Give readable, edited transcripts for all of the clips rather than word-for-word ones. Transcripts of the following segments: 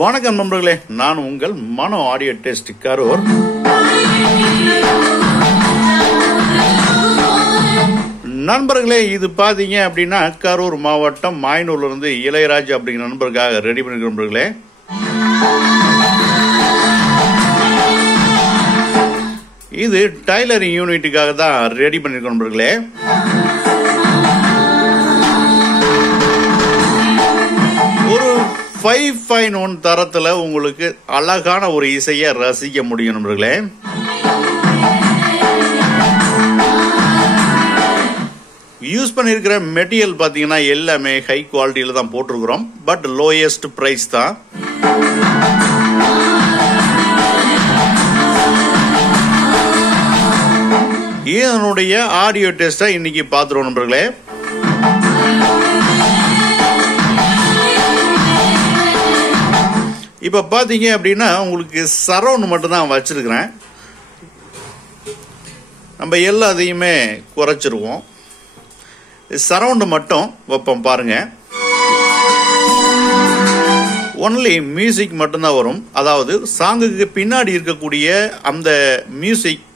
வணக்கம் நண்பர்களே, நான் உங்கள் மனோ ஆடியோ டெஸ்ட் கரூர். நண்பர்களே, இது பாத்தீங்க அப்படின்னா கரூர் மாவட்டம் மாயனூர்ல இருந்து இளையராஜ் அப்படிங்கிற நண்பருக்காக ரெடி பண்ணிருக்க நண்பர்களே. இது டைலரிங் யூனிட்டுக்காக தான் ரெடி பண்ணிருக்க நண்பர்களே. ஒரு 5.1 தரத்துல உங்களுக்கு அழகான ஒரு இசையை ரசிக்க முடியும் நண்பர்களே. யூஸ் பண்ணிருக்கிற மெட்டீரியல் பாத்தீங்கன்னா எல்லாமே ஹை குவாலிட்டியில தான் போட்டிருக்கிறோம். பட் லோயஸ்ட் பிரைஸ் தான். இதனுடைய ஆடியோ டெஸ்டா இன்னைக்கு பாத்துருவோம் நண்பர்களே. இப்ப பாத்தீங்க அப்படின்னா உங்களுக்கு சரவுண்ட் மட்டும் தான் வச்சிருக்கிறேன். நம்ம எல்லாத்தையுமே குறைச்சிருவோம். சரவுண்ட் மட்டும் வைப்போம் பாருங்க. ஒன்லி மியூசிக் மட்டும்தான் வரும். அதாவது சாங்குக்கு பின்னாடி இருக்கக்கூடிய அந்த மியூசிக்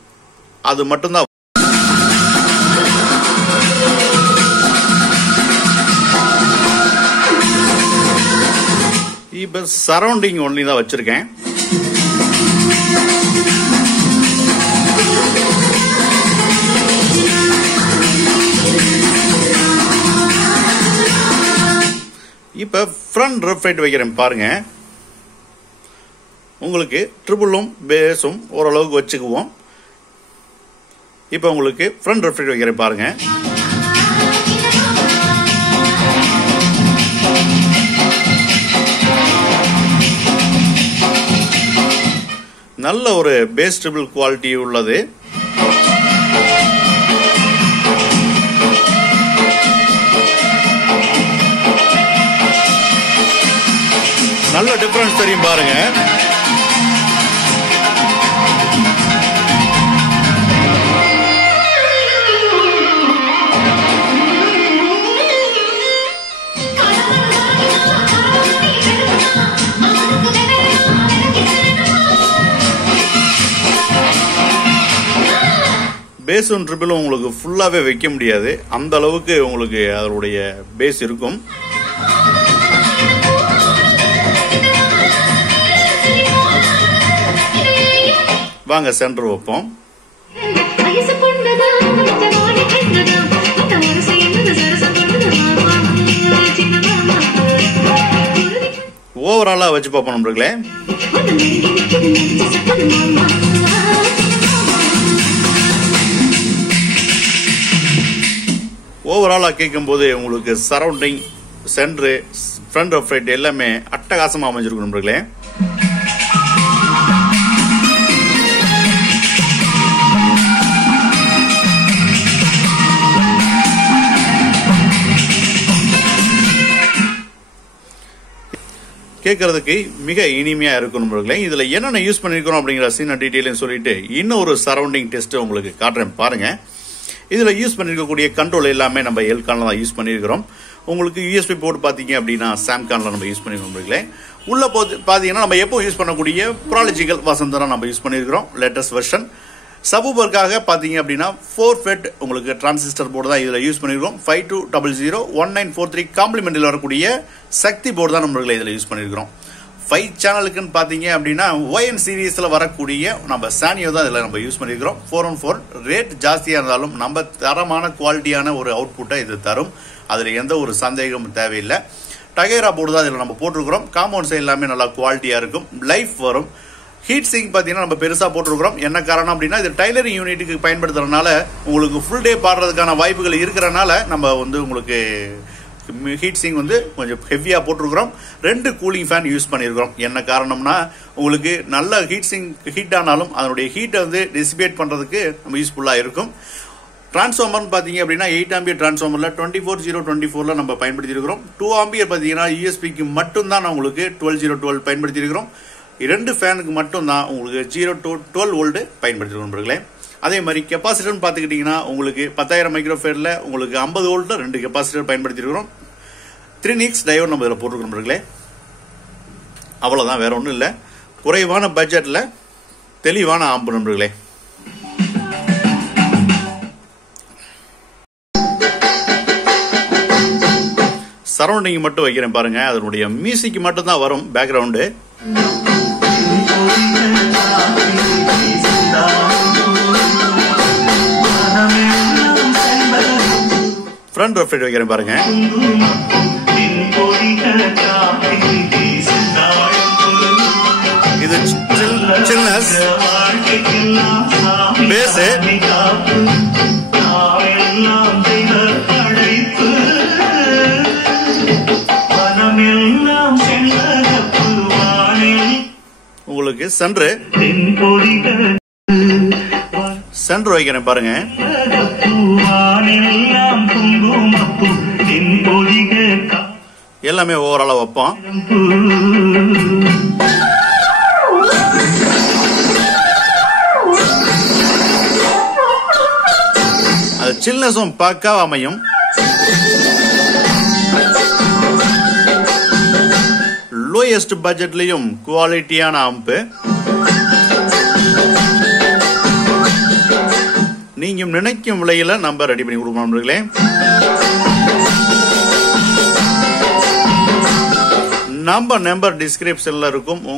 அது மட்டும்தான். இப்ப சரௌண்டிங் ஒன்லி தான் வச்சிருக்கேன். இப்ப ஃப்ரண்ட் ரெஃப்ரைட் வைக்கிறேன் பாருங்க. உங்களுக்கு ட்ரிபிளும் பேஸும் ஓரளவுக்கு வச்சுக்குவோம். இப்ப உங்களுக்கு ஃப்ரண்ட் ரெஃப்ரைட் வைக்கிறேன் பாருங்க. நல்ல ஒரு பேஸ் ட்ரிபிள் குவாலிட்டி உள்ளது. நல்ல டிஃபரன்ஸ் தெரியும் பாருங்க. பேஸும் ட்ரிபிளும் உங்களுக்கு ஃபுல்லாவே வைக்க முடியாது. அந்த அளவுக்கு உங்களுக்கு அதனுடைய பேஸ் இருக்கும். வாங்க சென்டர் வைப்போம். ஓவராலா வச்சு பார்ப்போம் நண்பர்களே. ஓவராலா கேட்கும் போது உங்களுக்கு surrounding, centre, front of right எல்லாமே அட்டகாசமா அமைஞ்சிருக்கும் நண்பர்களே. கேட்கறதுக்கு மிக இனிமையா இருக்கும் நண்பர்களே. இதுல என்னென்ன யூஸ் பண்ணிருக்கிறோம் அப்படிங்கிற சின்ன டீடைலையும் சொல்லிட்டு இன்னொரு சரௌண்டிங் டெஸ்ட் உங்களுக்கு காட்டுறேன் பாருங்க. இதுல யூஸ் பண்ணிருக்கக்கூடிய கண்ட்ரோல் எல்லாமே நம்ம எல்கான்ல தான் யூஸ் பண்ணிருக்கிறோம். உங்களுக்கு யூஎஸ்பி போர்ட் பாத்தீங்க அப்படின்னா சாம்கான்ல நம்ம யூஸ் பண்ணிருக்கோம். உள்ள பாத்தீங்கன்னா நம்ம எப்போ யூஸ் பண்ணக்கூடிய ப்ராலஜிக்கல் வசந்தரா நம்ம யூஸ் பண்ணிருக்கிறோம் லேட்டஸ்ட் வெர்ஷன். சபூபருக்காக பாத்தீங்க அப்படின்னா 4 FET உங்களுக்கு டிரான்சிஸ்டர் போர்டு தான் இதுல யூஸ் பண்ணிருக்கோம். 52001943 காம்ப்ளிமெண்டில் வரக்கூடிய சக்தி போர்டு தான் நம்மள இதுல யூஸ் பண்ணிருக்கிறோம். 5 சேனலுக்குன்னு பாத்தீங்க அப்படின்னா ON சீரீஸ்ல வரக்கூடிய நம்ம சானியோ தான் இதுல நம்ம யூஸ் பண்ணிருக்கிறோம். 414 ரேட் ஜாஸ்தியா இருந்தாலும் நம்ம தரமான குவாலிட்டியான ஒரு அவுட்புட்டை இது தரும். அதுல எந்த ஒரு சந்தேகமும் தேவையில்லை. டகேரா போர்டு தான் இதுல நம்ம போட்டிருக்கிறோம். காம்பவுண்ட்ஸ் எல்லாமே நல்லா குவாலிட்டியா இருக்கும். லைஃப் வரும். ஹீட் சிங்க் பாத்தீங்கன்னா நம்ம பெருசா போட்டிருக்கிறோம். என்ன காரணம் அப்படின்னா இது டைலரிங் யூனிட்டுக்கு பயன்படுத்துறதுனால உங்களுக்கு ஃபுல் டே பாடுறதுக்கான வாய்ப்புகள் இருக்கிறனால நம்ம உங்களுக்கு ஹீட் சிங் கொஞ்சம் ஹெவியா போட்டிருக்கிறோம். 2 கூலிங் ஃபேன் யூஸ் பண்ணிருக்கிறோம். என்ன காரணம்னா உங்களுக்கு நல்ல ஹீட் சிங் ஹீட் ஆனாலும் அதனுடைய ஹீட்டை டிசிபேட் பண்றதுக்கு நம்ம யூஸ்ஃபுல்லா இருக்கும். டிரான்ஸ்ஃபார்மர் பாத்தீங்க அப்படின்னா 8 ஆம்பியர் டிரான்ஸ்ஃபார்மர்ல 24024ல நம்ம பயன்படுத்தி இருக்கிறோம். 2 ஆம்பியர் பாத்தீங்கன்னா யூஎஸ்பிக்கு மட்டும் தான் உங்களுக்கு 12012 பயன்படுத்தி இருக்கிறோம். 2 ஃபேனுக்கு மட்டும் தான் உங்களுக்கு 0 to 12 வோல்ட் பயன்படுத்தி இருக்கிறோம். அதே மாதிரி கெப்பாசிட்டர் பாத்துக்கிட்டீங்கன்னா உங்களுக்கு 10,000 மைக்ரோஃபேர்ல உங்களுக்கு 50 வோல்ட்ல 2 கெப்பாசிட்டர் பயன்படுத்தி இருக்கிறோம். 3Nix டயோட் நம்ம இதுல போட்டுருக்கோம். அவ்வளவுதான், வேற ஒன்றும் இல்லை. குறைவான பட்ஜெட்ல தெளிவான ஆம்பு நண்பர்களே. சரௌண்டிங் மட்டும் வைக்கிறேன் பாருங்க, அதனுடைய மியூசிக் மட்டும் தான் வரும் பேக்ரவுண்டு. ஃப்ரண்ட் ரெஃப்ளெக்ட் வைக்கிறேன் பாருங்க. இது சில்னஸ் பேஸ். உங்களுக்கு சென்டர் வைக்கிறேன் பாருங்க. எல்லாமே ஓவராலா வைப்போம். அது சில்னஸும் பக்காவா அமையும். லோயஸ்ட் பட்ஜெட்லயும் குவாலிட்டியான ஆம்பு. நீங்க நினைக்கும் விலையில நம்ம ரெடி பண்ணி கொடுக்கணும் நண்பர்களே. நம்ம நம்பர் டிஸ்கிரிப்ஷன்ல இருக்கும்.